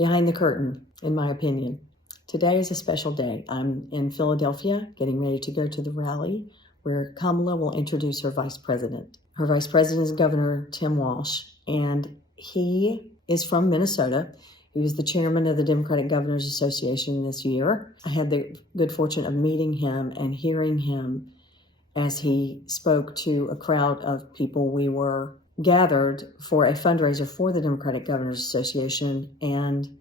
behind the curtain, in my opinion. Today is a special day. I'm in Philadelphia getting ready to go to the rally where Kamala will introduce her vice president. Her vice president is Governor Tim Walz, and he is from Minnesota. He was the chairman of the Democratic Governors Association this year. I had the good fortune of meeting him and hearing him as he spoke to a crowd of people. We were gathered for a fundraiser for the Democratic Governors Association, and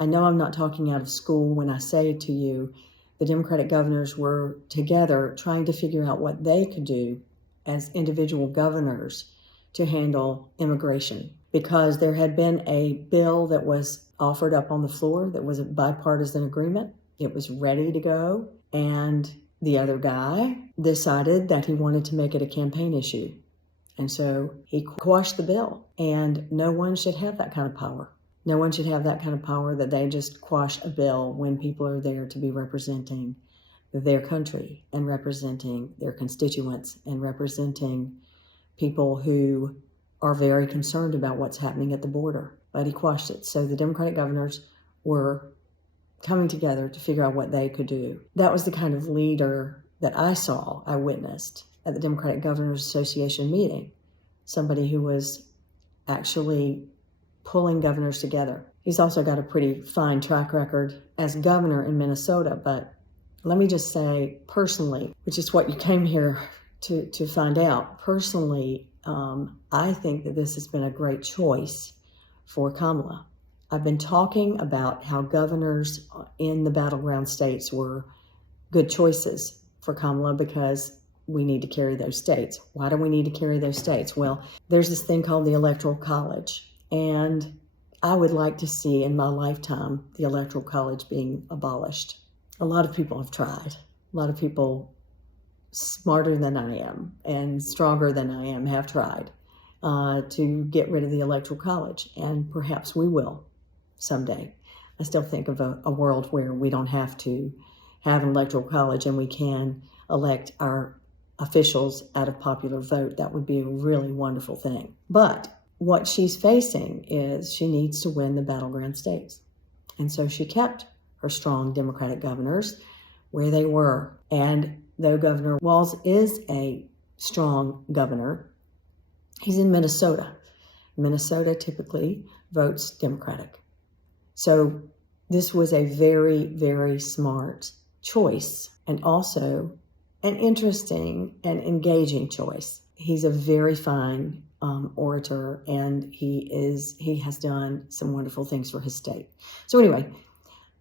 I know I'm not talking out of school when I say to you the Democratic governors were together trying to figure out what they could do as individual governors to handle immigration, because there had been a bill that was offered up on the floor that was a bipartisan agreement. It was ready to go, and the other guy decided that he wanted to make it a campaign issue. And so he quashed the bill, and no one should have that kind of power. No one should have that kind of power that they just quash a bill when people are there to be representing their country and representing their constituents and representing people who are very concerned about what's happening at the border. But he quashed it. So the Democratic governors were coming together to figure out what they could do. That was the kind of leader that I witnessed at the Democratic Governors Association meeting. Somebody who was actually pulling governors together. He's also got a pretty fine track record as governor in Minnesota, but let me just say personally, which is what you came here to find out, personally, I think that this has been a great choice for Kamala. I've been talking about how governors in the battleground states were good choices for Kamala because we need to carry those states. Why do we need to carry those states? Well, there's this thing called the Electoral College, and I would like to see in my lifetime the Electoral College being abolished. A lot of people have tried. A lot of people smarter than I am and stronger than I am have tried to get rid of the Electoral College, and perhaps we will someday. I still think of a world where we don't have to have an Electoral College and we can elect our officials out of popular vote. That would be a really wonderful thing. But what she's facing is she needs to win the battleground states. And so she kept her strong Democratic governors where they were. And though Governor Walz is a strong governor, he's in Minnesota. Minnesota typically votes Democratic. So this was a very, very smart choice, and also an interesting and engaging choice. He's a very fine orator, and he has done some wonderful things for his state. So anyway,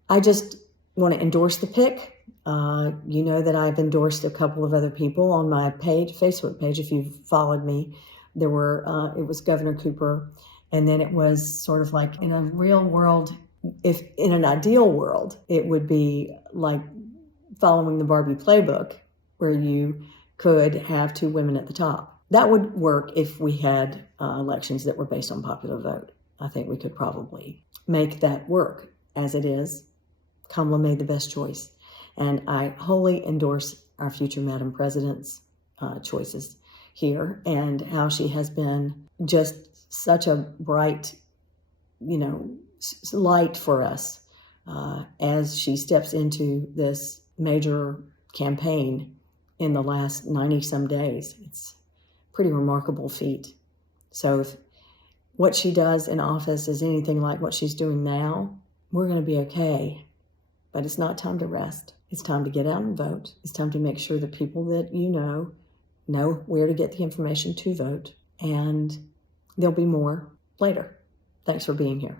I just want to endorse the pick. You know that I've endorsed a couple of other people on my page, Facebook page. If you've followed me, there were it was Governor Cooper, and then it was sort of like in a real world. If in an ideal world, it would be like following the Barbie playbook, where you could have two women at the top. That would work if we had elections that were based on popular vote. I think we could probably make that work. As it is, Kamala made the best choice. And I wholly endorse our future Madam President's choices here, and how she has been just such a bright, light for us as she steps into this major campaign in the last 90-some days. It's a pretty remarkable feat. So if what she does in office is anything like what she's doing now, we're going to be okay. But it's not time to rest. It's time to get out and vote. It's time to make sure that people that you know where to get the information to vote. And there'll be more later. Thanks for being here.